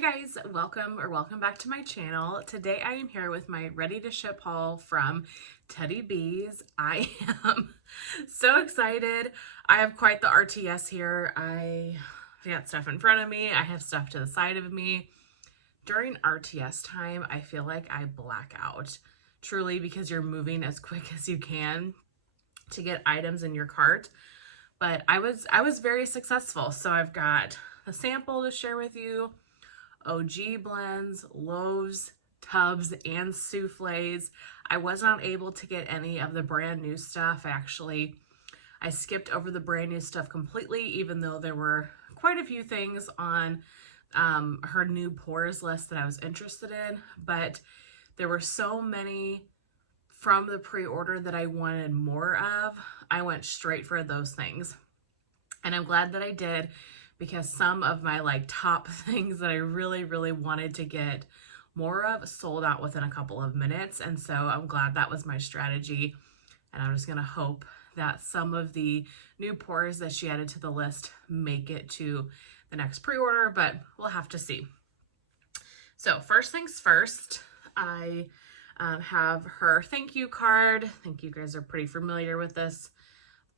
guys, welcome back to my channel. Today I am here with my ready to ship haul from Teddy Bees. I am so excited. I have quite the RTS here. I got stuff in front of me. I have stuff to the side of me. During RTS time, I feel like I black out truly because you're moving as quick as you can to get items in your cart. But I was very successful. So I've got a sample to share with you. OG blends, Loaves, tubs, and Souffles. I was not able to get any of the brand new stuff. I skipped over the brand new stuff completely, even though there were quite a few things on her new pours list that I was interested in. But there were so many from the pre-order that I wanted more of. I went straight for those things. And I'm glad that I did, because some of my top things that I really wanted to get more of sold out within a couple of minutes. And so I'm glad that was my strategy. And I'm just gonna hope that some of the new pours that she added to the list make it to the next pre-order, but we'll have to see. So first things first, I have her thank you card. I think you guys are pretty familiar with this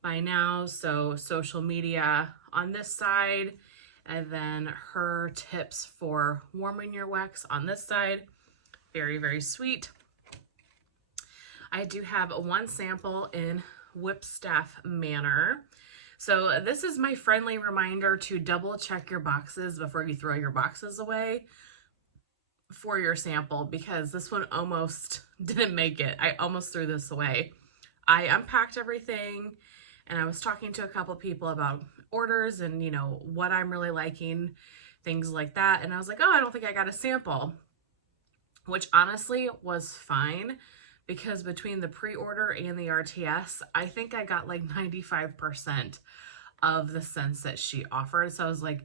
by now. So social media on this side, and then her tips for warming your wax on this side. Very sweet. I do have one sample in Whipstaff Manor. So this is my friendly reminder to double check your boxes before you throw your boxes away for your sample, because this one almost didn't make it. I almost threw this away. I unpacked everything, and I was talking to a couple people about orders and, what I'm really liking, things like that. And I was like, oh, I don't think I got a sample, which honestly was fine, because between the pre-order and the RTS, I think I got like 95% of the scents that she offered. So I was like,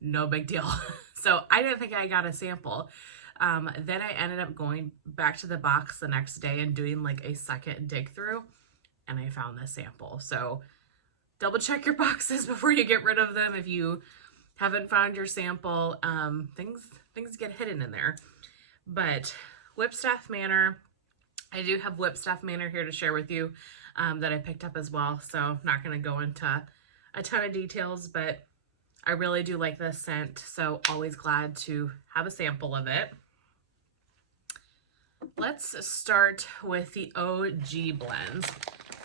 no big deal. So I didn't think I got a sample. Then I ended up going back to the box the next day and doing like a second dig through, and I found this sample. So double check your boxes before you get rid of them. If you haven't found your sample, things get hidden in there. But Whipstaff Manor, I do have Whipstaff Manor here to share with you that I picked up as well. So I'm not going to go into a ton of details, but I really do like this scent. So always glad to have a sample of it. Let's start with the OG blends.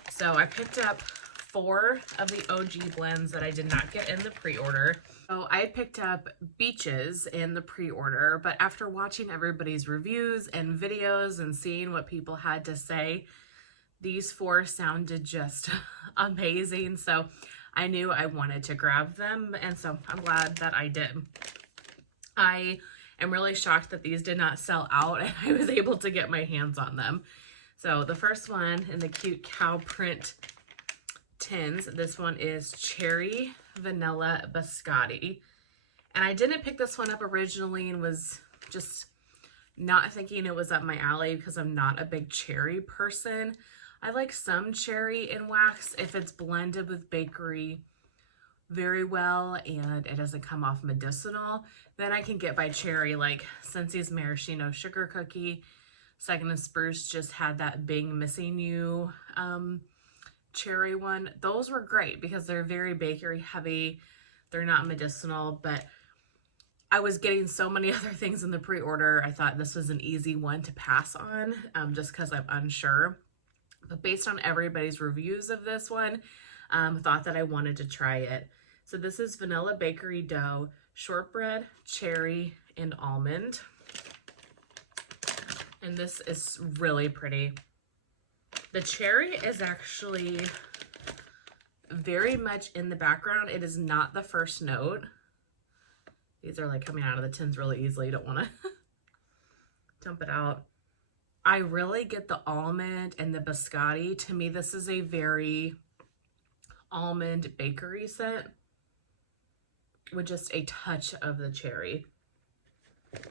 So I picked up 4 of the OG blends that I did not get in the pre-order. So I picked up Beaches in the pre-order, but after watching everybody's reviews and videos and seeing what people had to say, these 4 sounded just amazing. So I knew I wanted to grab them, and so I'm glad that I did. I am really shocked that these did not sell out and I was able to get my hands on them. So the first one in the cute cow print tins, this one is Cherry Vanilla Biscotti. And I didn't pick this one up originally and was just not thinking it was up my alley because I'm not a big cherry person. I like some cherry in wax if it's blended with bakery very well and it doesn't come off medicinal. Then I can get by cherry, like Scentsy's Maraschino Sugar Cookie. Second and Spruce just had that Bing Missing You cherry one. Those were great because they're very bakery heavy. They're not medicinal, but I was getting so many other things in the pre-order. I thought this was an easy one to pass on just because I'm unsure. But based on everybody's reviews of this one, thought that I wanted to try it. So this is vanilla bakery dough, shortbread, cherry, and almond. And this is really pretty. The cherry is actually very much in the background. It is not the first note. These are like coming out of the tins really easily. You don't want to dump it out. I really get the almond and the biscotti. To me, this is a very almond bakery scent with just a touch of the cherry.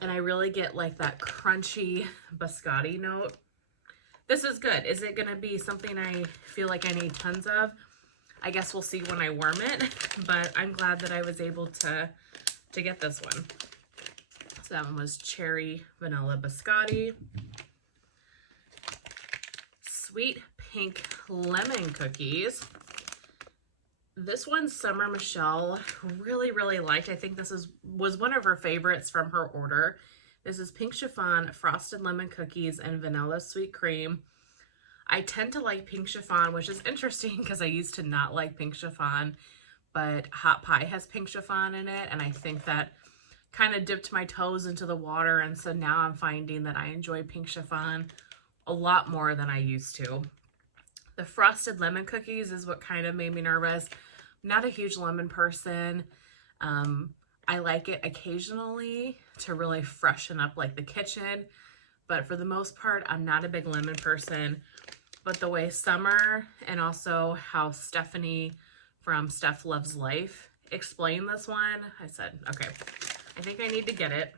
And I really get like that crunchy biscotti note. This is good. Is it going to be something I feel like I need tons of? I guess we'll see when I warm it, but I'm glad that I was able to get this one. That one was cherry vanilla biscotti. Sweet pink lemon cookies. This one, Summer Michelle really liked. I think this was one of her favorites from her order. This is pink chiffon, frosted lemon cookies, and vanilla sweet cream. I tend to like pink chiffon, which is interesting because I used to not like pink chiffon, but hot pie has pink chiffon in it, and I think that kind of dipped my toes into the water, and so now I'm finding that I enjoy pink chiffon a lot more than I used to. The frosted lemon cookies is what kind of made me nervous. I'm not a huge lemon person. I like it occasionally to really freshen up like the kitchen, but for the most part, I'm not a big lemon person. But the way Summer and also how Stephanie from Steph Loves Life explained this one, I said, okay, I think I need to get it.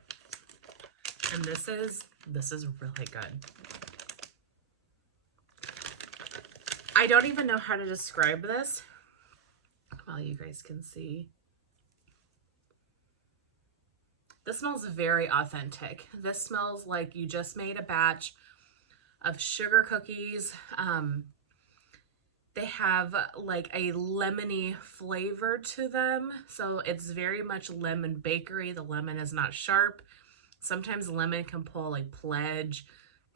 And this is really good. I don't even know how to describe this. Well, you guys can see. This smells very authentic. This smells like you just made a batch of sugar cookies. They have like a lemony flavor to them. So it's very much lemon bakery. The lemon is not sharp. Sometimes lemon can pull like Pledge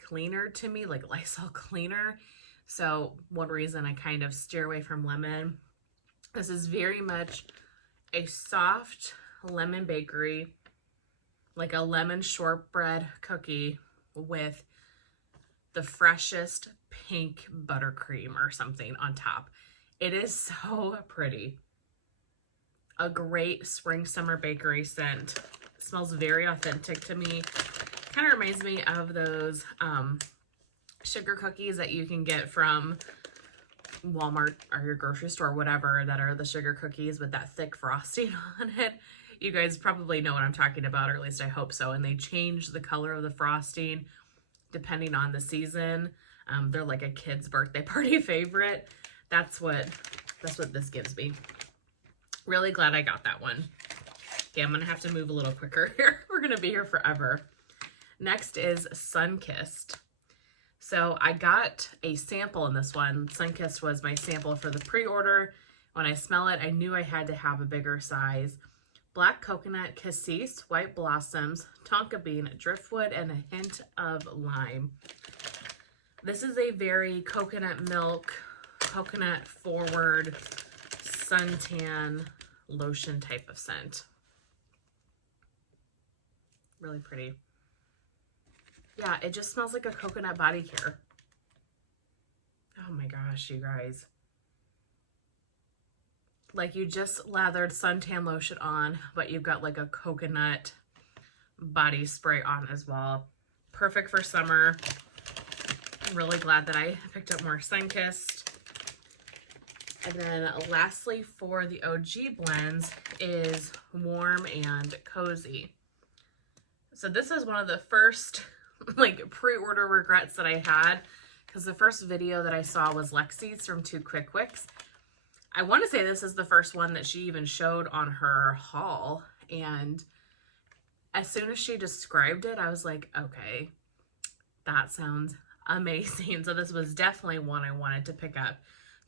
cleaner to me, like Lysol cleaner. So one reason I kind of steer away from lemon. This is very much a soft lemon bakery, like a lemon shortbread cookie with the freshest pink buttercream or something on top. It is so pretty. A great spring summer bakery scent. It smells very authentic to me. Kind of reminds me of those sugar cookies that you can get from Walmart or your grocery store, whatever, that are the sugar cookies with that thick frosting on it. You guys probably know what I'm talking about, or at least I hope so. And they change the color of the frosting depending on the season. They're like a kid's birthday party favorite. That's what this gives me. Really glad I got that one. Okay, I'm gonna have to move a little quicker here. We're gonna be here forever. Next is Sunkissed. So I got a sample in this one. Sunkissed was my sample for the pre-order. When I smell it, I knew I had to have a bigger size. Black coconut, cassis, white blossoms, tonka bean, driftwood, and a hint of lime. This is a very coconut milk, coconut forward, suntan lotion type of scent. Really pretty. Yeah, it just smells like a coconut body care. Oh my gosh, you guys. Like you just lathered suntan lotion on, but you've got like a coconut body spray on as well. Perfect for summer. I'm really glad that I picked up more Sunkissed. And then lastly for the OG blends is Warm and Cozy. So this is one of the first like pre-order regrets that I had, because the first video that I saw was Lexi's from Two Quick Wicks. I want to say this is the first one that she even showed on her haul, and as soon as she described it, I was like, okay, that sounds amazing. So this was definitely one I wanted to pick up.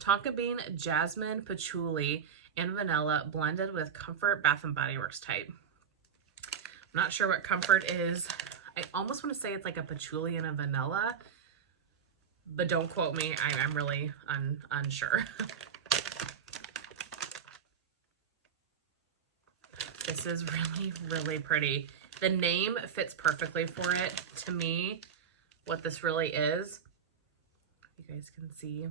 Tonka bean, jasmine, patchouli, and vanilla blended with Comfort Bath & Body Works type. I'm not sure what Comfort is. I almost want to say it's like a patchouli and a vanilla, but don't quote me. I'm really unsure. This is really pretty. The name fits perfectly for it. To me, what this really is, you guys can see,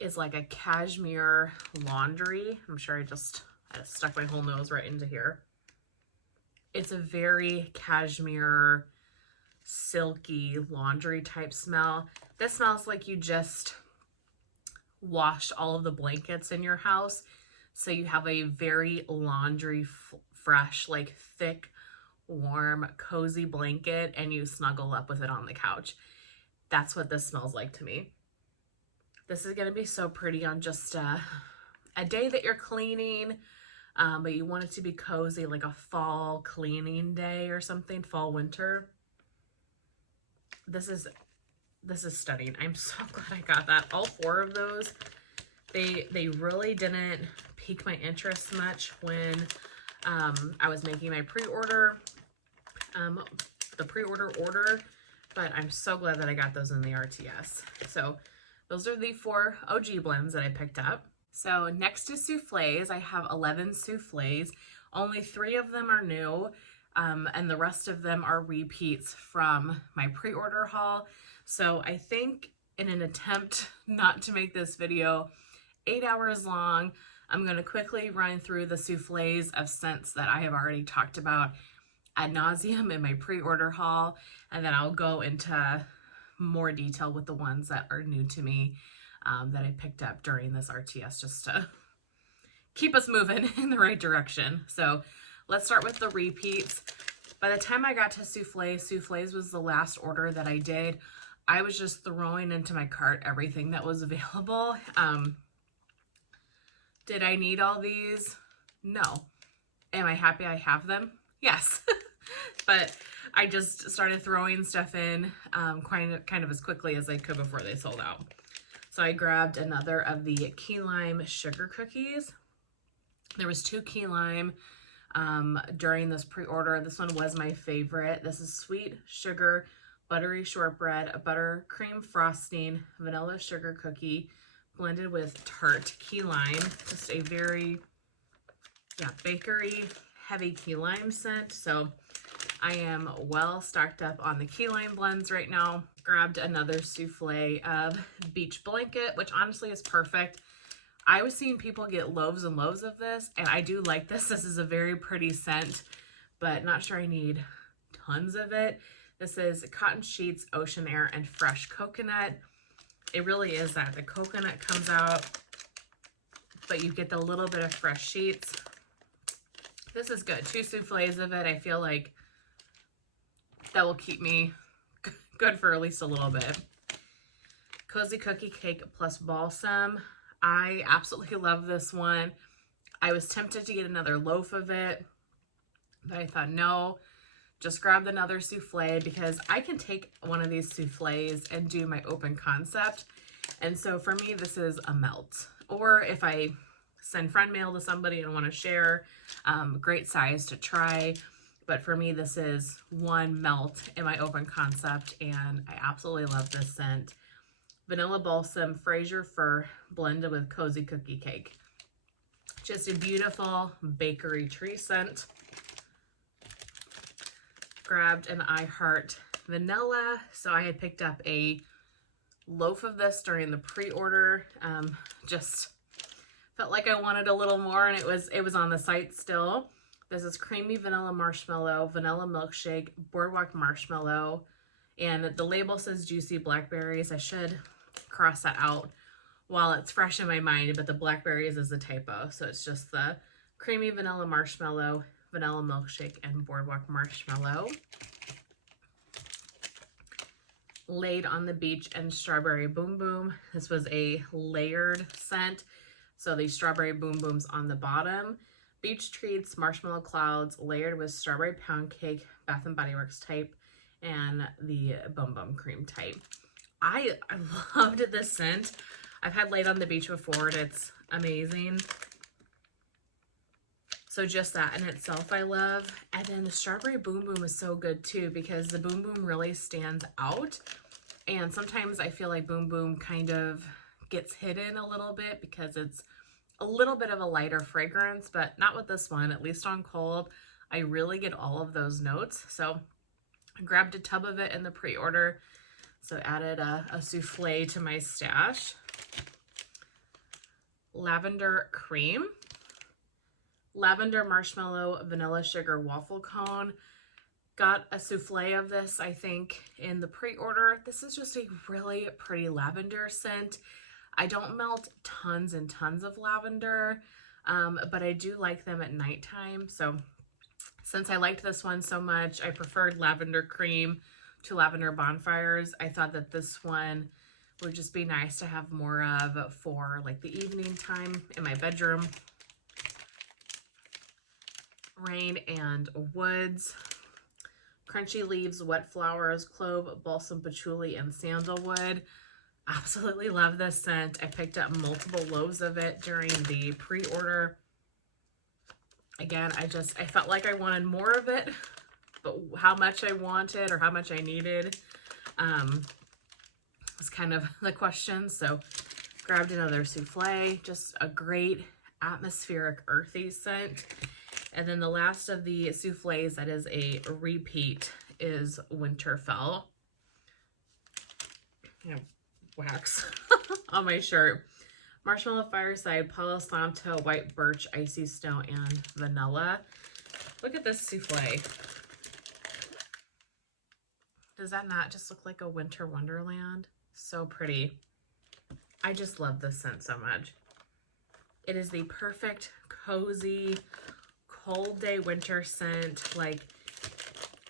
is like a cashmere laundry. I'm sure I just stuck my whole nose right into here. It's a very cashmere, silky laundry type smell. This smells like you just washed all of the blankets in your house. So you have a very laundry fresh, like thick, warm, cozy blanket, and you snuggle up with it on the couch. That's what this smells like to me. This is going to be so pretty on just a day that you're cleaning, but you want it to be cozy, like a fall cleaning day or something, fall, winter. This is stunning. I'm so glad I got that. All 4 of those, they really didn't pique my interest much when I was making my pre-order, the pre-order order, but I'm so glad that I got those in the RTS. So those are the 4 OG blends that I picked up. So next to souffles, I have 11 souffles. Only 3 of them are new, and the rest of them are repeats from my pre-order haul. So I think in an attempt not to make this video 8 hours long, I'm going to quickly run through the souffles of scents that I have already talked about ad nauseum in my pre-order haul, and then I'll go into more detail with the ones that are new to me that I picked up during this RTS, just to keep us moving in the right direction. So let's start with the repeats. By the time I got to souffles was the last order that I did. I was just throwing into my cart everything that was available. Did I need all these? No. Am I happy I have them? Yes. But I just started throwing stuff in kind of as quickly as I could before they sold out. So I grabbed another of the key lime sugar cookies. There was 2 key lime during this pre-order. This one was my favorite. This is sweet sugar, buttery shortbread, a buttercream frosting, vanilla sugar cookie, blended with tart key lime. Just a very, bakery heavy key lime scent. So I am well stocked up on the key lime blends right now. Grabbed another souffle of beach blanket, which honestly is perfect. I was seeing people get loaves and loaves of this, and I do like this. This is a very pretty scent, but not sure I need tons of it. This is cotton sheets, ocean air, and fresh coconut. It really is that. The coconut comes out, but you get the little bit of fresh sheets. This is good. 2 souffles of it. I feel like that will keep me good for at least a little bit. Cozy cookie cake plus balsam. I absolutely love this one. I was tempted to get another loaf of it, but I thought, no, just grab another souffle, because I can take one of these souffles and do my open concept. And so for me, this is a melt. Or if I send friend mail to somebody and want to share, great size to try. But for me, this is one melt in my open concept, and I absolutely love this scent. Vanilla balsam, Fraser fir, blended with cozy cookie cake. Just a beautiful bakery tree scent. Grabbed an I Heart vanilla. So I had picked up a loaf of this during the pre-order. Just felt like I wanted a little more, and it was on the site still. This is creamy vanilla marshmallow, vanilla milkshake, boardwalk marshmallow, and the label says juicy blackberries. I should cross that out while it's fresh in my mind, but the blackberries is a typo. So it's just the creamy vanilla marshmallow, vanilla milkshake, and boardwalk marshmallow. Laid on the Beach and Strawberry Boom Boom. This was a layered scent. So the strawberry boom booms on the bottom. Beach treats, marshmallow clouds, layered with strawberry pound cake, Bath and Body Works type, and the Bum Bum cream type. I loved this scent. I've had Laid on the Beach before, and it's amazing. So just that in itself I love. And then the strawberry boom boom is so good too, because the boom boom really stands out. And sometimes I feel like boom boom kind of gets hidden a little bit because it's a little bit of a lighter fragrance, but not with this one. At least on cold, I really get all of those notes. So I grabbed a tub of it in the pre-order. So added a souffle to my stash. Lavender cream. Lavender marshmallow vanilla sugar waffle cone. Got a souffle of this, I think, in the pre-order. This is just a really pretty lavender scent. I don't melt tons and tons of lavender, but I do like them at nighttime. So since I liked this one so much, I preferred lavender cream to lavender bonfires. I thought that this one would just be nice to have more of for like the evening time in my bedroom. Rain and Woods, Crunchy Leaves, Wet Flowers, Clove, Balsam Patchouli, and Sandalwood. Absolutely love this scent. I picked up multiple loaves of it during the pre-order. Again, I felt like I wanted more of it, but how much I wanted or how much I needed was kind of the question. So grabbed another souffle, just a great atmospheric earthy scent. And then the last of the souffles that is a repeat is Winterfell. You know, wax on my shirt. Marshmallow Fireside, Palo Santo, White Birch, Icy Snow, and Vanilla. Look at this souffle. Does that not just look like a winter wonderland? So pretty. I just love this scent so much. It is the perfect, cozy, cold day winter scent. Like,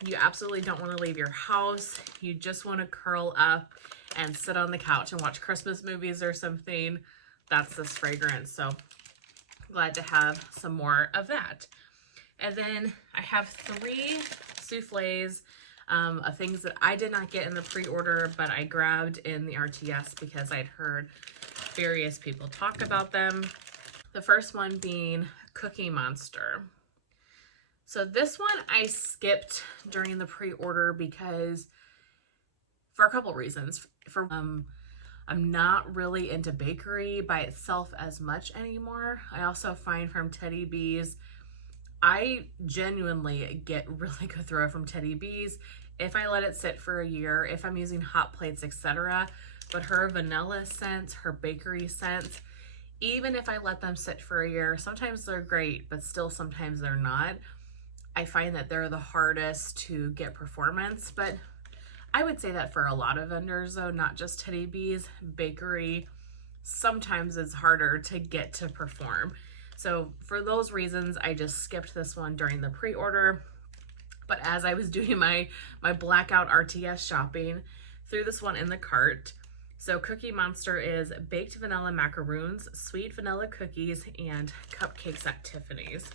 you absolutely don't want to leave your house. You just want to curl up and sit on the couch and watch Christmas movies or something. That's this fragrance. So glad to have some more of that. And then I have 3 souffles of things that I did not get in the pre-order, but I grabbed in the RTS because I'd heard various people talk about them. The first one being Cookie Monster. So this one I skipped during the pre-order because for a couple reasons. I'm not really into bakery by itself as much anymore. I also find from Teddy B's, I genuinely get really good throw from Teddy B's if I let it sit for a year, if I'm using hot plates, etc. But her vanilla scents, her bakery scents, even if I let them sit for a year, sometimes they're great, but still sometimes they're not. I find that they're the hardest to get performance, but I would say that for a lot of vendors though, not just Teddy B's, bakery, sometimes it's harder to get to perform. So for those reasons, I just skipped this one during the pre-order. But as I was doing my blackout RTS shopping, threw this one in the cart. So Cookie Monster is baked vanilla macaroons, sweet vanilla cookies, and cupcakes at Tiffany's.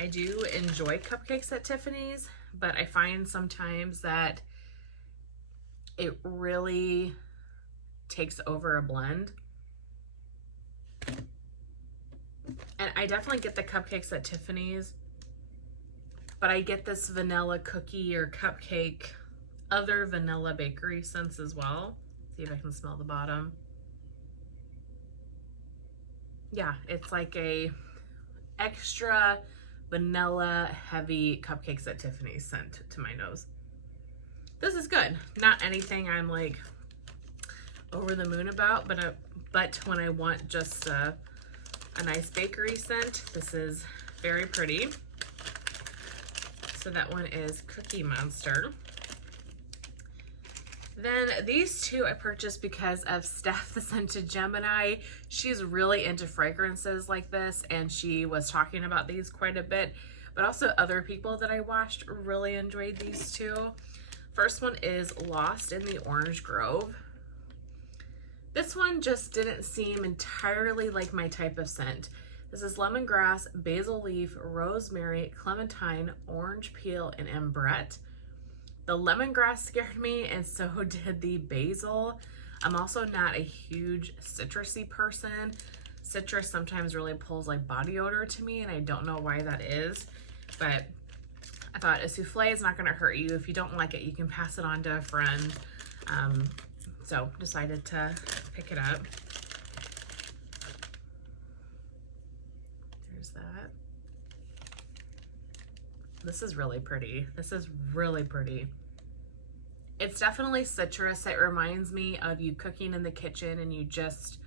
I do enjoy cupcakes at Tiffany's, but I find sometimes that it really takes over a blend. And I definitely get the cupcakes at Tiffany's, but I get this vanilla cookie or cupcake, other vanilla bakery scents as well. See if I can smell the bottom. Yeah, it's like a extra vanilla heavy cupcakes at Tiffany's scent to my nose. This is good. Not anything I'm like over the moon about, but when I want just a nice bakery scent, this is very pretty. So that one is Cookie Monster. Then these two I purchased because of Steph, the Scented Gemini. She's really into fragrances like this, and she was talking about these quite a bit, but also other people that I watched really enjoyed these two. First one is Lost in the Orange Grove. This one just didn't seem entirely like my type of scent. This is lemongrass, basil leaf, rosemary, clementine, orange peel, and ambrette. The lemongrass scared me, and so did the basil. I'm also not a huge citrusy person. Citrus sometimes really pulls like body odor to me, and I don't know why that is. But I thought a souffle is not going to hurt you. If you don't like it, you can pass it on to a friend. So decided to pick it up. There's that. This is really pretty. This is really pretty. It's definitely citrus. It reminds me of you cooking in the kitchen and you just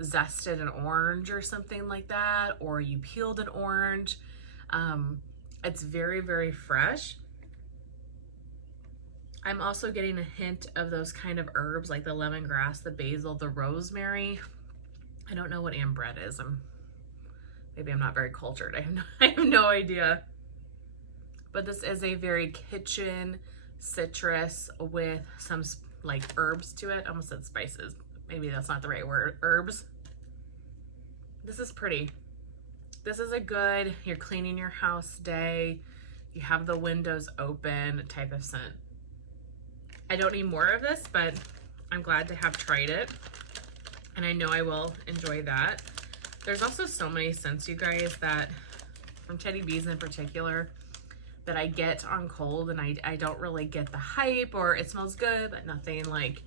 zested an orange or something like that, or you peeled an orange. It's very, very fresh. I'm also getting a hint of those kind of herbs like the lemongrass, the basil, the rosemary. I don't know what ambrette is. Maybe I'm not very cultured. I have no idea. But this is a very kitchen citrus with some like herbs to it. I almost said spices. Maybe that's not the right word. Herbs. This is pretty. This is a good, you're cleaning your house day, you have the windows open type of scent. I don't need more of this, but I'm glad to have tried it, and I know I will enjoy that. There's also so many scents, you guys, that from Teddy Bees in particular, that I get on cold, and I don't really get the hype, or it smells good, but nothing like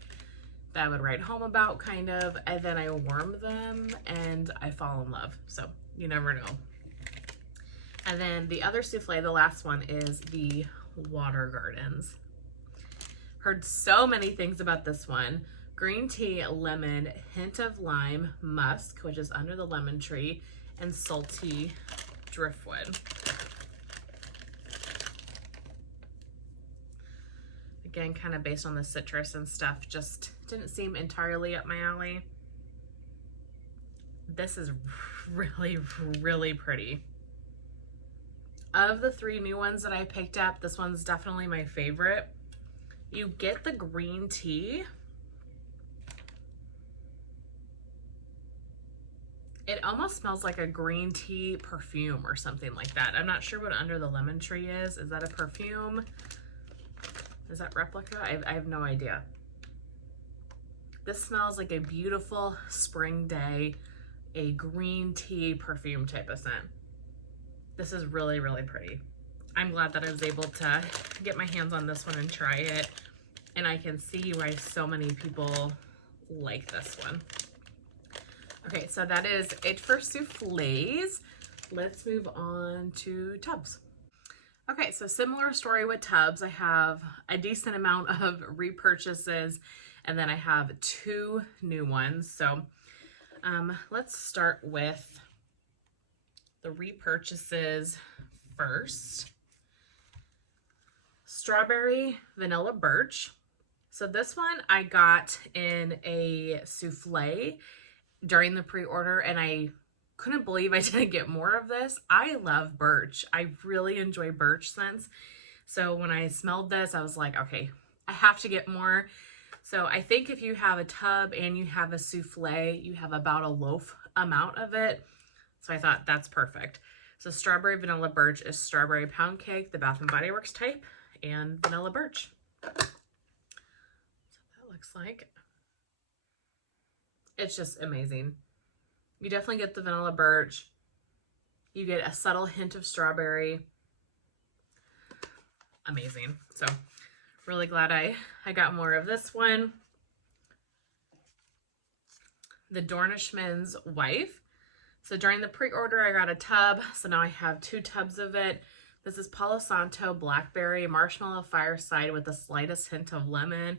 that I would write home about, kind of. And then I warm them and I fall in love. So you never know. And then the other souffle, the last one, is the Water Gardens. Heard so many things about this one. Green tea, lemon, hint of lime, musk, which is under the lemon tree, and salty driftwood. Again, kind of based on the citrus and stuff, just didn't seem entirely up my alley. This is really, really pretty. Of the 3 new ones that I picked up, this one's definitely my favorite. You get the green tea. It almost smells like a green tea perfume or something like that. I'm not sure what Under the Lemon Tree is. Is that a perfume? Is that replica? I have no idea. This smells like a beautiful spring day, a green tea perfume type of scent. This is really, really pretty. I'm glad that I was able to get my hands on this one and try it. And I can see why so many people like this one. Okay, so that is it for souffles. Let's move on to tubs. Okay, so similar story with tubs. I have a decent amount of repurchases, and then I have 2 new ones. So let's start with the repurchases first. Strawberry Vanilla Birch. So this one I got in a souffle during the pre-order, and I couldn't believe I didn't get more of this. I love birch. I really enjoy birch scents. So when I smelled this, I was like, okay, I have to get more. So I think if you have a tub and you have a souffle, you have about a loaf amount of it. So I thought that's perfect. So Strawberry Vanilla Birch is strawberry pound cake, the Bath & Body Works type, and vanilla birch. So that looks like. It's just amazing. You definitely get the vanilla birch. You get a subtle hint of strawberry. Amazing. So really glad I got more of this one. The Dornishman's Wife. So during the pre-order, I got a tub. So now I have 2 tubs of it. This is Palo Santo Blackberry Marshmallow Fireside with the slightest hint of lemon.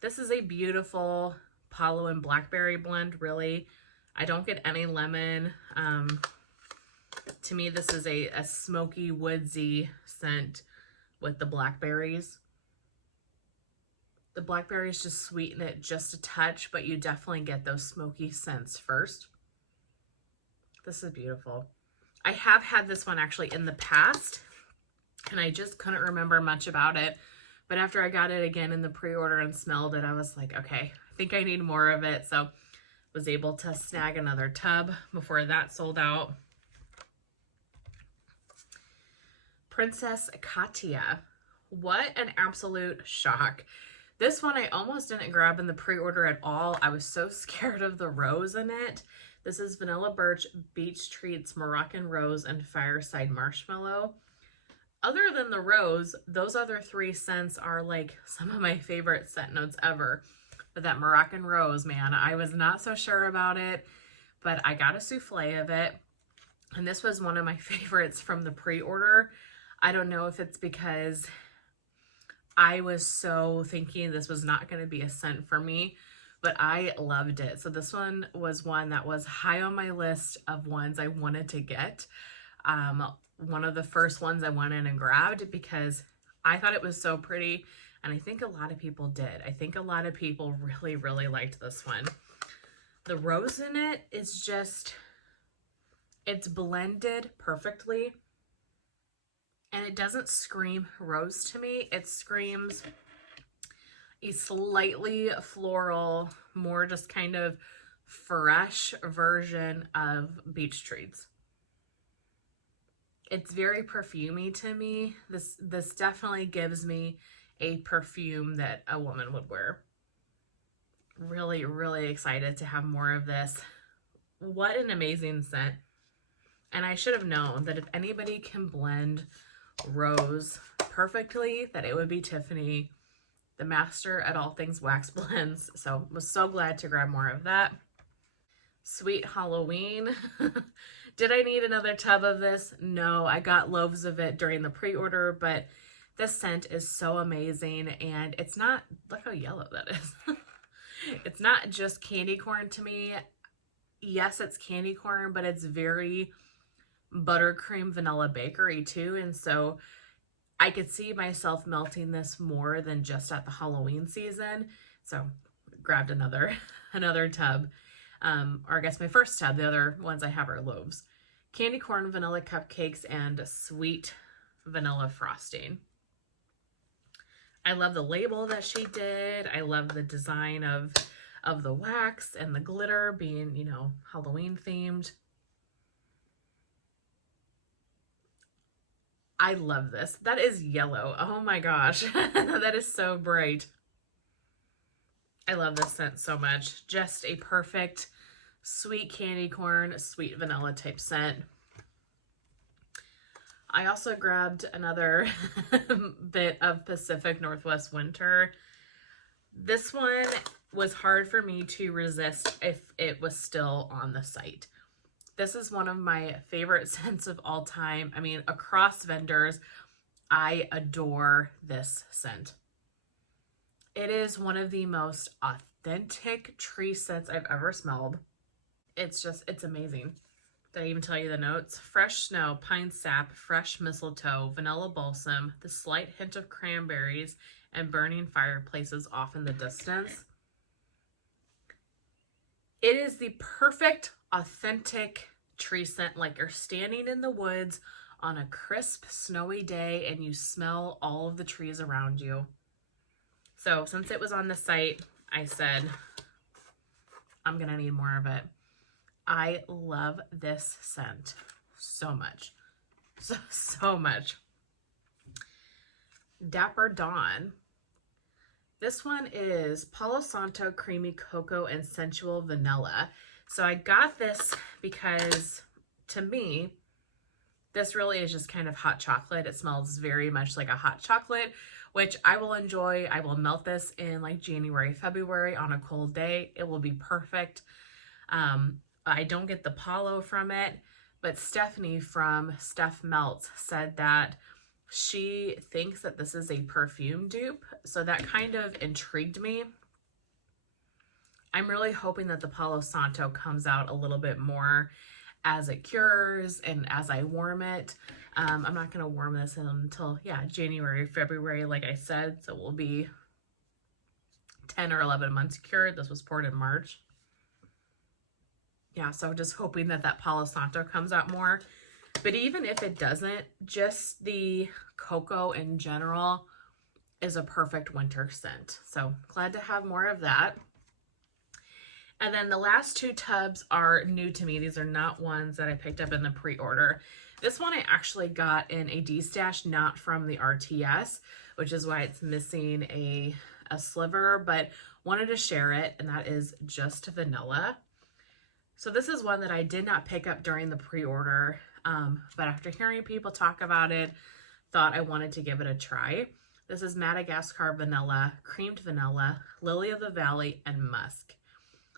This is a beautiful Palo and Blackberry blend, really. I don't get any lemon. To me, this is a smoky, woodsy scent with the blackberries. The blackberries just sweeten it just a touch, but you definitely get those smoky scents first. This is beautiful. I have had this one actually in the past, and I just couldn't remember much about it. But after I got it again in the pre-order and smelled it, I was like, okay, I think I need more of it. So was able to snag another tub before that sold out. Princess Katia. What an absolute shock. This one I almost didn't grab in the pre-order at all. I was so scared of the rose in it. This is Vanilla Birch, Beach Treats, Moroccan Rose, and Fireside Marshmallow. Other than the rose, those other 3 scents are like some of my favorite scent notes ever. But that Moroccan Rose, man, I was not so sure about it, but I got a souffle of it. And this was one of my favorites from the pre-order. I don't know if it's because I was so thinking this was not going to be a scent for me, but I loved it. So this one was one that was high on my list of ones I wanted to get. One of the first ones I went in and grabbed because I thought it was so pretty, and I think a lot of people did. I think a lot of people really, really liked this one. The rose in it is just, it's blended perfectly, and it doesn't scream rose to me. It screams a slightly floral, more just kind of fresh version of Beach Treats. It's very perfumey to me. This definitely gives me a perfume that a woman would wear. Really, really excited to have more of this. What an amazing scent. And I should have known that if anybody can blend rose perfectly, that it would be Tiffany, the master at all things wax blends. So was so glad to grab more of that. Sweet Halloween. Did I need another tub of this? No, I got loaves of it during the pre-order, but this scent is so amazing. And it's not, look how yellow that is. It's not just candy corn to me. Yes, it's candy corn, but it's very buttercream vanilla bakery too. And so I could see myself melting this more than just at the Halloween season. So grabbed another tub. Or I guess my first tub. The other ones I have are Loaves. Candy corn vanilla cupcakes and sweet vanilla frosting. I love the label that she did. I love the design of the wax and the glitter being, you know, Halloween themed. I love this. That is yellow. Oh my gosh. That is so bright. I love this scent so much. Just a perfect sweet candy corn, sweet vanilla type scent. I also grabbed another bit of Pacific Northwest Winter. This one was hard for me to resist if it was still on the site. This is one of my favorite scents of all time. I mean, across vendors, I adore this scent. It is one of the most authentic tree scents I've ever smelled. It's amazing. Did I even tell you the notes? Fresh snow, pine sap, fresh mistletoe, vanilla balsam, the slight hint of cranberries, and burning fireplaces off in the distance. It is the perfect, authentic tree scent, like you're standing in the woods on a crisp, snowy day and you smell all of the trees around you. So since it was on the site, I said, I'm gonna need more of it. I love this scent so much. So much. Dapper Dawn. This one is Palo Santo Creamy Cocoa and Sensual Vanilla. So I got this because, to me, this really is just kind of hot chocolate. It smells very much like a hot chocolate, which I will enjoy. I will melt this in like January, February on a cold day. It will be perfect. I don't get the Palo from it, but Stephanie from Steph Melts said that she thinks that this is a perfume dupe. So that kind of intrigued me. I'm really hoping that the Palo Santo comes out a little bit more as it cures and as I warm it. I'm not going to warm this until, yeah, January, February, like I said. So we'll be 10 or 11 months cured. This was poured in March. Yeah, so just hoping that that Palo Santo comes out more. But even if it doesn't, just the cocoa in general is a perfect winter scent. So glad to have more of that. And then the last two tubs are new to me. These are not ones that I picked up in the pre-order. This one I actually got in a D-stash, not from the RTS, which is why it's missing a sliver, but wanted to share it, and that is Just Vanilla. So this is one that I did not pick up during the pre-order, but after hearing people talk about it, thought I wanted to give it a try. This is Madagascar Vanilla, Creamed Vanilla, Lily of the Valley, and Musk.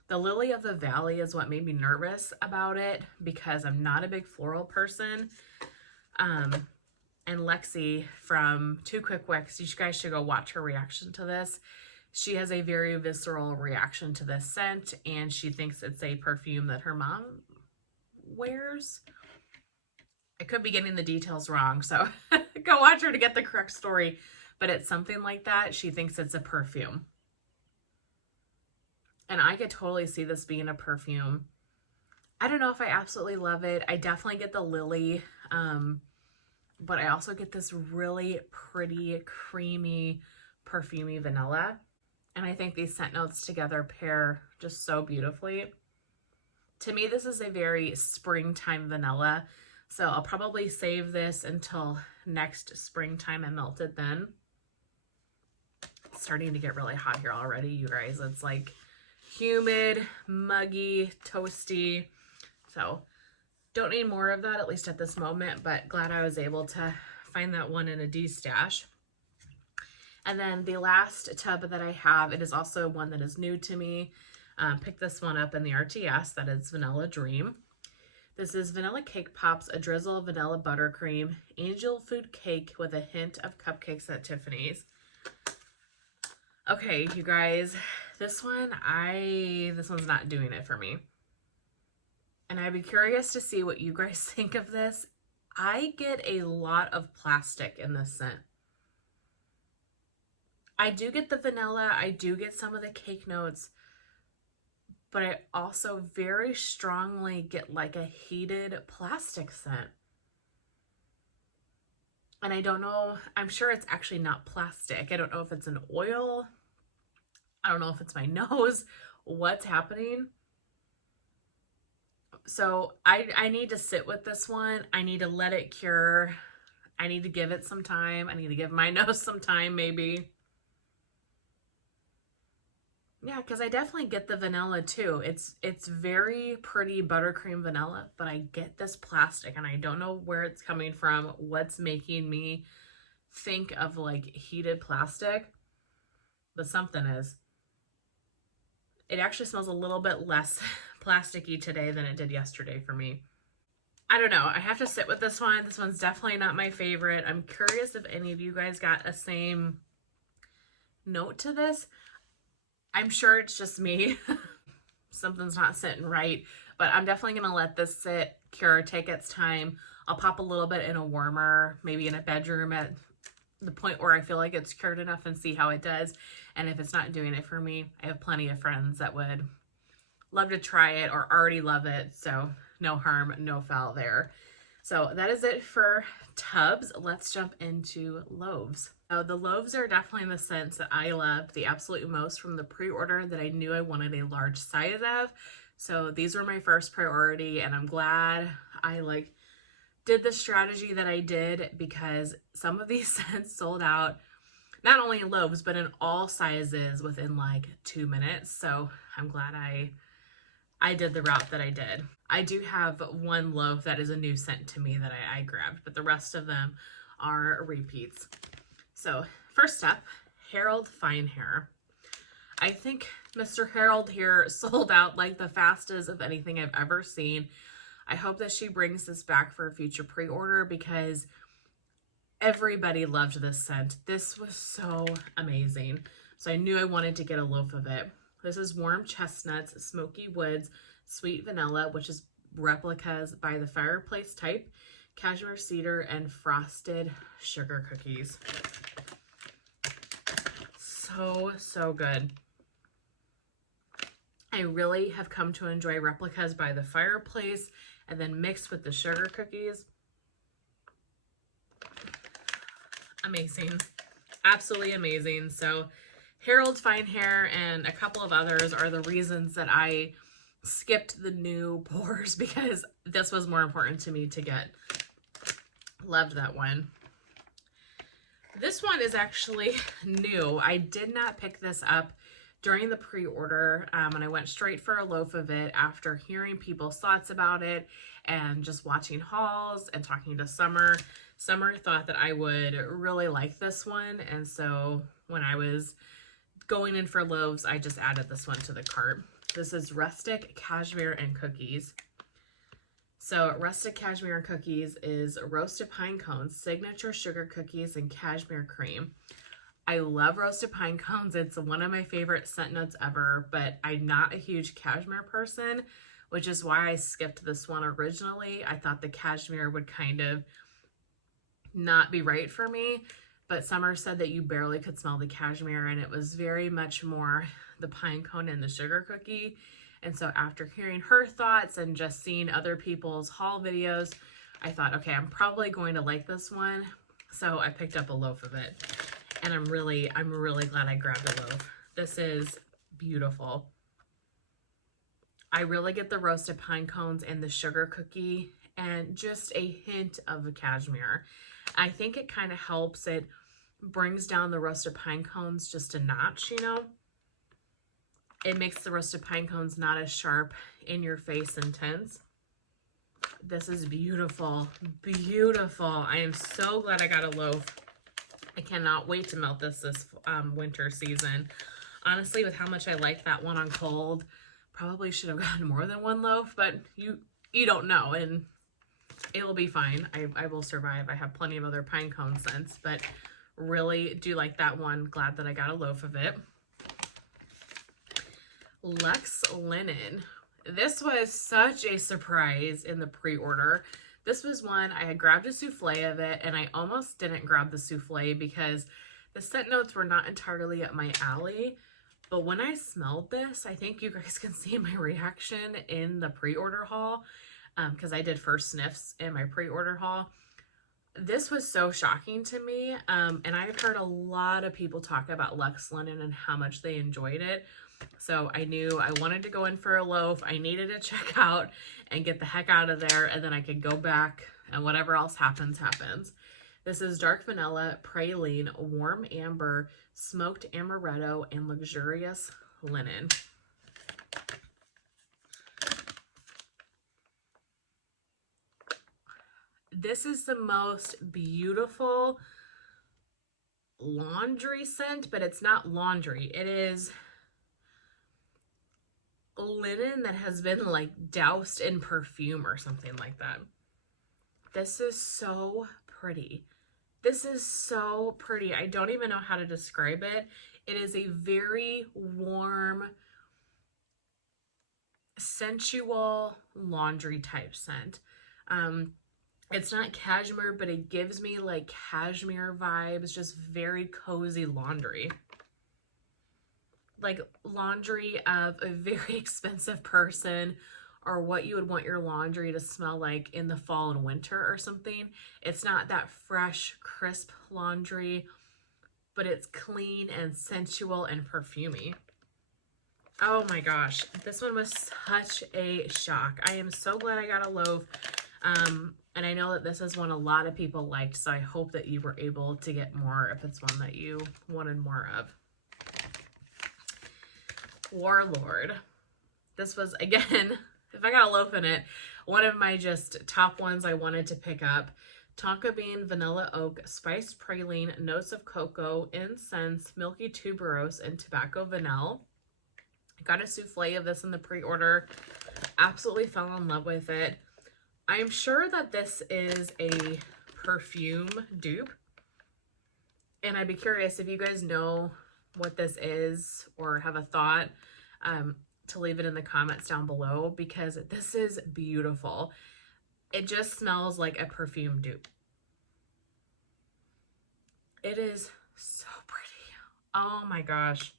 The Lily of the Valley is what made me nervous about it because I'm not a big floral person. And Lexi from Two Quick Wicks, you guys should go watch her reaction to this. She has a very visceral reaction to this scent, and she thinks it's a perfume that her mom wears. I could be getting the details wrong, so go watch her to get the correct story. But it's something like that. She thinks it's a perfume. And I could totally see this being a perfume. I don't know if I absolutely love it. I definitely get the lily, but I also get this really pretty, creamy, perfumey vanilla. And I think these scent notes together pair just so beautifully. To me, this is a very springtime vanilla. So I'll probably save this until next springtime and melt it then. It's starting to get really hot here already, you guys. It's like humid, muggy, toasty. So don't need more of that, at least at this moment, but glad I was able to find that one in a D-stash. And then the last tub that I have, it is also one that is new to me. Picked this one up in the RTS, that is Vanilla Dream. This is Vanilla Cake Pops, a drizzle of vanilla buttercream, angel food cake with a hint of cupcakes at Tiffany's. Okay, you guys, this one's not doing it for me. And I'd be curious to see what you guys think of this. I get a lot of plastic in this scent. I do get the vanilla, I do get some of the cake notes, but I also very strongly get like a heated plastic scent. And I don't know, I'm sure it's actually not plastic. I don't know if it's an oil. I don't know if it's my nose. What's happening? So I need to sit with this one. I need to let it cure. I need to give it some time. I need to give my nose some time maybe. Yeah, because I definitely get the vanilla too. It's very pretty buttercream vanilla, but I get this plastic and I don't know where it's coming from, what's making me think of like heated plastic, but something is. It actually smells a little bit less plasticky today than it did yesterday for me. I don't know. I have to sit with this one. This one's definitely not my favorite. I'm curious if any of you guys got a same note to this. I'm sure it's just me. Something's not sitting right, but I'm definitely going to let this sit, cure, take its time. I'll pop a little bit in a warmer, maybe in a bedroom at the point where I feel like it's cured enough and see how it does. And if it's not doing it for me, I have plenty of friends that would love to try it or already love it. So no harm, no foul there. So that is it for tubs. Let's jump into Loaves. So the Loaves are definitely the scents that I loved the absolute most from the pre-order that I knew I wanted a large size of. So these were my first priority, and I'm glad I did the strategy that I did, because some of these scents sold out not only in Loaves but in all sizes within like 2 minutes. So I'm glad I did the route that I did. I do have one loaf that is a new scent to me that I grabbed, but the rest of them are repeats. So first up, Harold Fine Hair. I think Mr. Harold here sold out like the fastest of anything I've ever seen. I hope that she brings this back for a future pre-order because everybody loved this scent. This was so amazing. So I knew I wanted to get a loaf of it. This is Warm Chestnuts, Smoky Woods, Sweet Vanilla, which is replicas by the Fireplace Type, Cashmere Cedar, and Frosted Sugar Cookies. So good. I really have come to enjoy replicas by the Fireplace and then mixed with the sugar cookies. Amazing. Absolutely amazing. So Harold Fine Hair and a couple of others are the reasons that I skipped the new pours, because this was more important to me to get. Loved that one. This one is actually new. I did not pick this up during the pre-order, and I went straight for a loaf of it after hearing people's thoughts about it and just watching hauls and talking to Summer. Summer thought that I would really like this one, and so when I was going in for Loaves, I just added this one to the cart. This is Rustic Cashmere and Cookies. So Rustic Cashmere and Cookies is roasted pine cones, signature sugar cookies, and cashmere cream. I love roasted pine cones. It's one of my favorite scent notes ever, but I'm not a huge cashmere person, which is why I skipped this one originally. I thought the cashmere would kind of not be right for me, but Summer said that you barely could smell the cashmere, and it was very much more the pine cone and the sugar cookie. And so after hearing her thoughts and just seeing other people's haul videos, I thought, okay, I'm probably going to like this one. So I picked up a loaf of it, and I'm really glad I grabbed a loaf. This is beautiful. I really get the roasted pine cones and the sugar cookie and just a hint of cashmere. I think it kind of helps. It brings down the roasted pine cones just a notch, you know. It makes the roasted pine cones not as sharp, in your face, intense. This is beautiful, beautiful. I am so glad I got a loaf. I cannot wait to melt this winter season. Honestly, with how much I like that one on cold, probably should have gotten more than one loaf, but you don't know, and it will be fine. I will survive. I have plenty of other pine cone scents, but really do like that one. Glad that I got a loaf of it. Luxe Linen. This was such a surprise in the pre-order. This was one, I had grabbed a souffle of it, and I almost didn't grab the souffle because the scent notes were not entirely up my alley. But when I smelled this, I think you guys can see my reaction in the pre-order haul, because I did first sniffs in my pre-order haul. This was so shocking to me, and I've heard a lot of people talk about Luxe Linen and how much they enjoyed it. So I knew I wanted to go in for a loaf. I needed to check out and get the heck out of there, and then I could go back and whatever else happens, happens. This is dark vanilla, praline, warm amber, smoked amaretto, and luxurious linen. This is the most beautiful laundry scent, but it's not laundry. It is linen that has been like doused in perfume or something like that. This is so pretty. This is so pretty. I don't even know how to describe it. It is a very warm, sensual laundry type scent. It's not cashmere, but it gives me like cashmere vibes, just very cozy laundry. Like laundry of a very expensive person, or what you would want your laundry to smell like in the fall and winter or something. It's not that fresh, crisp laundry, but it's clean and sensual and perfumey. Oh my gosh, this one was such a shock. I am so glad I got a loaf. And I know that this is one a lot of people liked, so I hope that you were able to get more if it's one that you wanted more of. Warlord. This was, again, if I got a loaf in it, one of my just top ones I wanted to pick up. Tonka bean, vanilla oak, spiced praline, notes of cocoa, incense, milky tuberose, and tobacco vanilla. I got a souffle of this in the pre-order. Absolutely fell in love with it. I'm sure that this is a perfume dupe, and I'd be curious if you guys know what this is or have a thought, to leave it in the comments down below, because this is beautiful. It just smells like a perfume dupe. It is so pretty. Oh my gosh.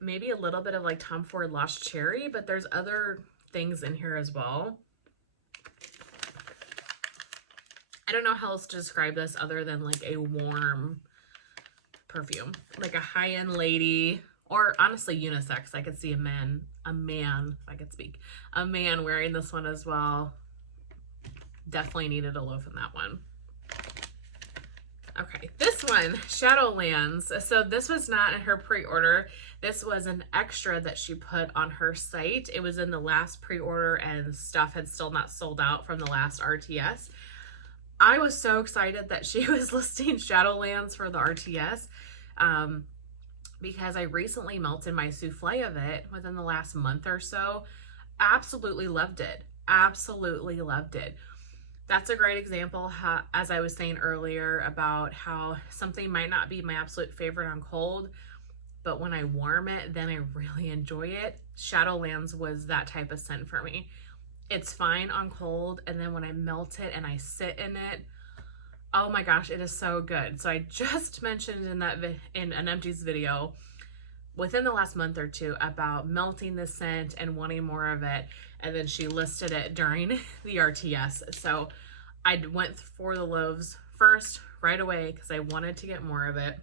Maybe a little bit of like Tom Ford Lost Cherry, but there's other things in here as well. I don't know how else to describe this other than like a warm perfume, like a high-end lady, or honestly unisex. I could see a man, if I could speak, a man wearing this one as well. Definitely needed a loaf in that one. Okay, this one, Shadowlands. So this was not in her pre-order. This was an extra that she put on her site. It was in the last pre-order and stuff had still not sold out from the last RTS. I was so excited that she was listing Shadowlands for the RTS, because I recently melted my souffle of it within the last month or so. Absolutely loved it. Absolutely loved it. That's a great example, as I was saying earlier, about how something might not be my absolute favorite on cold, but when I warm it, then I really enjoy it. Shadowlands was that type of scent for me. It's fine on cold, and then when I melt it and I sit in it, oh my gosh, it is so good. So I just mentioned in that in an Empties video within the last month or two about melting the scent and wanting more of it, and then she listed it during the RTS. So I went for the Loaves first right away because I wanted to get more of it.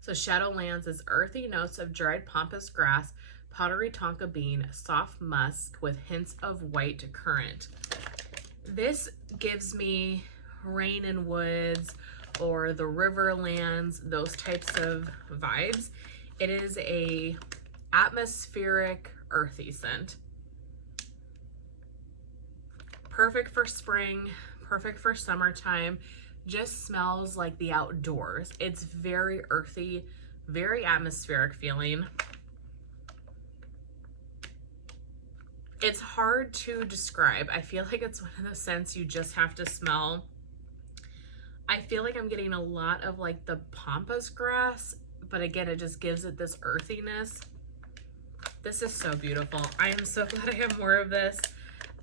So Shadowlands is earthy notes of dried pampas grass, powdery tonka bean, soft musk with hints of white currant. This gives me rain and woods or the Riverlands, those types of vibes. It is a atmospheric earthy scent. Perfect for spring, perfect for summertime. Just smells like the outdoors. It's very earthy, very atmospheric feeling. It's hard to describe. I feel like it's one of those scents you just have to smell. I feel like I'm getting a lot of like the pampas grass, but again, it just gives it this earthiness. This is so beautiful. I am so glad I have more of this.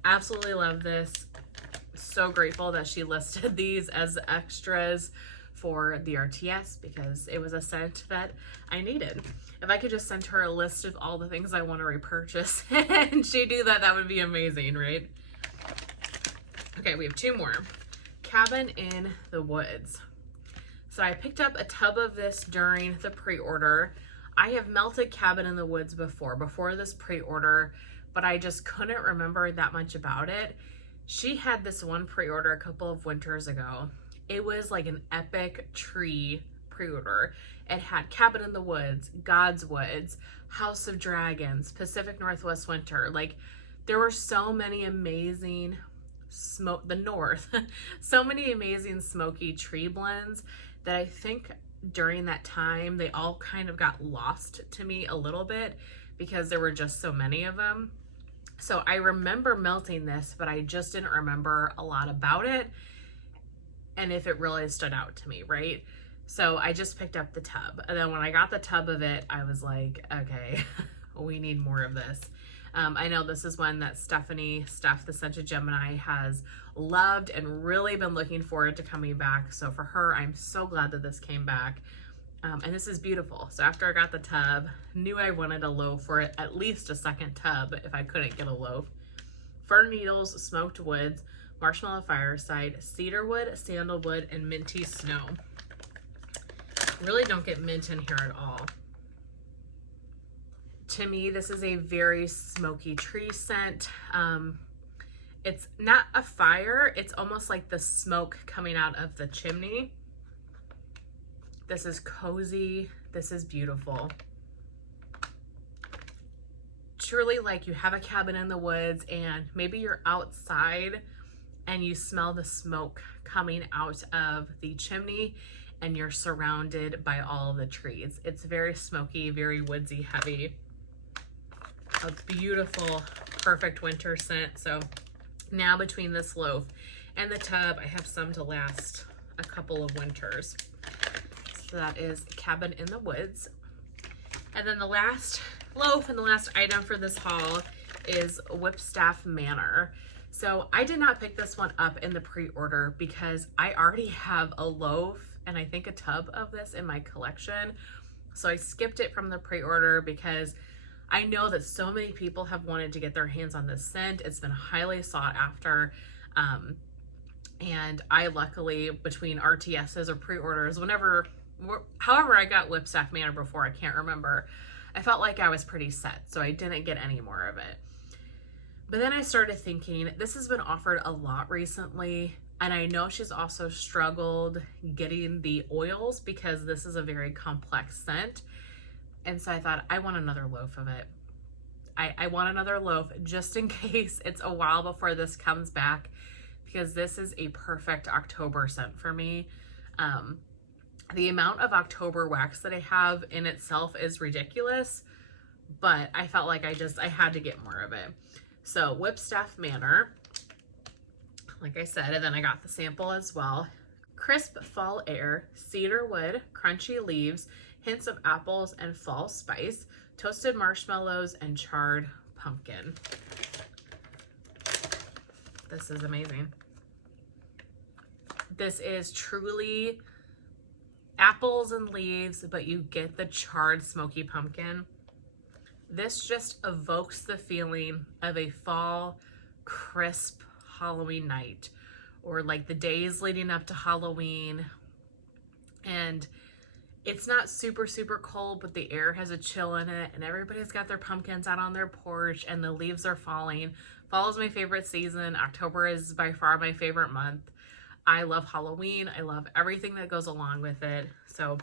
Absolutely love this. So grateful that she listed these as extras for the RTS because it was a scent that I needed. If I could just send her a list of all the things I want to repurchase and she do that, that would be amazing, right? Okay, we have two more. Cabin in the Woods. So I picked up a tub of this during the pre-order. I have melted Cabin in the Woods before this pre-order, but I just couldn't remember that much about it. She had this one pre-order a couple of winters ago. It was like an epic tree pre-order. It had Cabin in the Woods, God's Woods, House of Dragons, Pacific Northwest Winter. Like, there were so many amazing the North, so many amazing smoky tree blends that I think during that time, they all kind of got lost to me a little bit because there were just so many of them. So I remember melting this, but I just didn't remember a lot about it and if it really stood out to me, right? So I just picked up the tub. And then when I got the tub of it, I was like, okay, we need more of this. I know this is one that Stephanie, the Scented Gemini, has loved and really been looking forward to coming back. So for her, I'm so glad that this came back. And this is beautiful. So after I got the tub, knew I wanted a loaf for it, at least a second tub if I couldn't get a loaf. Fir needles, smoked woods, marshmallow fireside, cedarwood, sandalwood, and minty snow. Really don't get mint in here at all. To me, this is a very smoky tree scent. It's not a fire. It's almost like the smoke coming out of the chimney. This is cozy. This is beautiful. Truly, like, you have a cabin in the woods and maybe you're outside and you smell the smoke coming out of the chimney and you're surrounded by all of the trees. It's very smoky, very woodsy, heavy. A beautiful, perfect winter scent. So now between this loaf and the tub, I have some to last a couple of winters. So that is Cabin in the Woods. And then the last loaf and the last item for this haul is Whipstaff Manor. So I did not pick this one up in the pre-order because I already have a loaf and I think a tub of this in my collection. So I skipped it from the pre-order because I know that so many people have wanted to get their hands on this scent. It's been highly sought after. And I luckily, between RTSs or pre-orders, however I got Whipstaff Manor before, I can't remember, I felt like I was pretty set, so I didn't get any more of it. But then I started thinking, this has been offered a lot recently, and I know she's also struggled getting the oils because this is a very complex scent. And so I thought, I want another loaf of it. I want another loaf just in case it's a while before this comes back, because this is a perfect October scent for me. The amount of October wax that I have in itself is ridiculous, but I felt like I had to get more of it. So Whipstaff Manor, like I said, and then I got the sample as well. Crisp fall air, cedar wood, crunchy leaves, hints of apples and fall spice, toasted marshmallows, and charred pumpkin. This is amazing. This is truly apples and leaves, but you get the charred smoky pumpkin. This just evokes the feeling of a fall, crisp Halloween night, or like the days leading up to Halloween. And It's not super, super cold, but the air has a chill in it, and everybody's got their pumpkins out on their porch, and the leaves are falling. Fall is my favorite season. October is by far my favorite month. I love Halloween. I love everything that goes along with it. So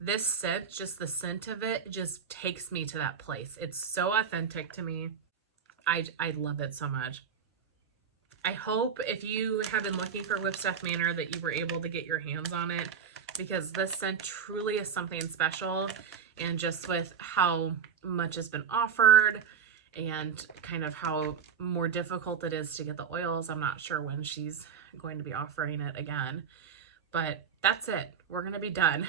this scent, just the scent of it, just takes me to that place. It's so authentic to me. I love it so much. I hope if you have been looking for Whipstuff Manor that you were able to get your hands on it, because this scent truly is something special. And just with how much has been offered and kind of how more difficult it is to get the oils, I'm not sure when she's going to be offering it again. But that's it. We're going to be done.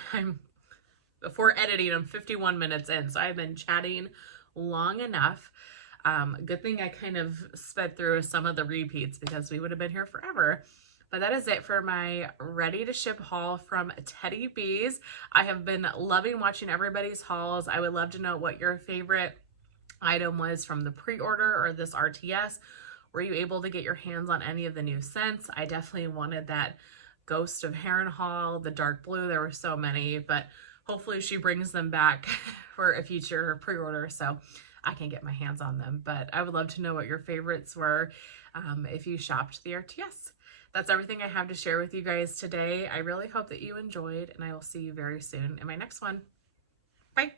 Before editing, I'm 51 minutes in, so I've been chatting long enough. Good thing I kind of sped through some of the repeats because we would have been here forever. But that is it for my ready to ship haul from Teddy Bees. I have been loving watching everybody's hauls. I would love to know what your favorite item was from the pre-order or this RTS. Were you able to get your hands on any of the new scents? I definitely wanted that Ghost of Harrenhal, the dark blue. There were so many, but hopefully she brings them back for a future pre-order so I can get my hands on them. But I would love to know what your favorites were if you shopped the RTS. That's everything I have to share with you guys today. I really hope that you enjoyed, and I will see you very soon in my next one. Bye.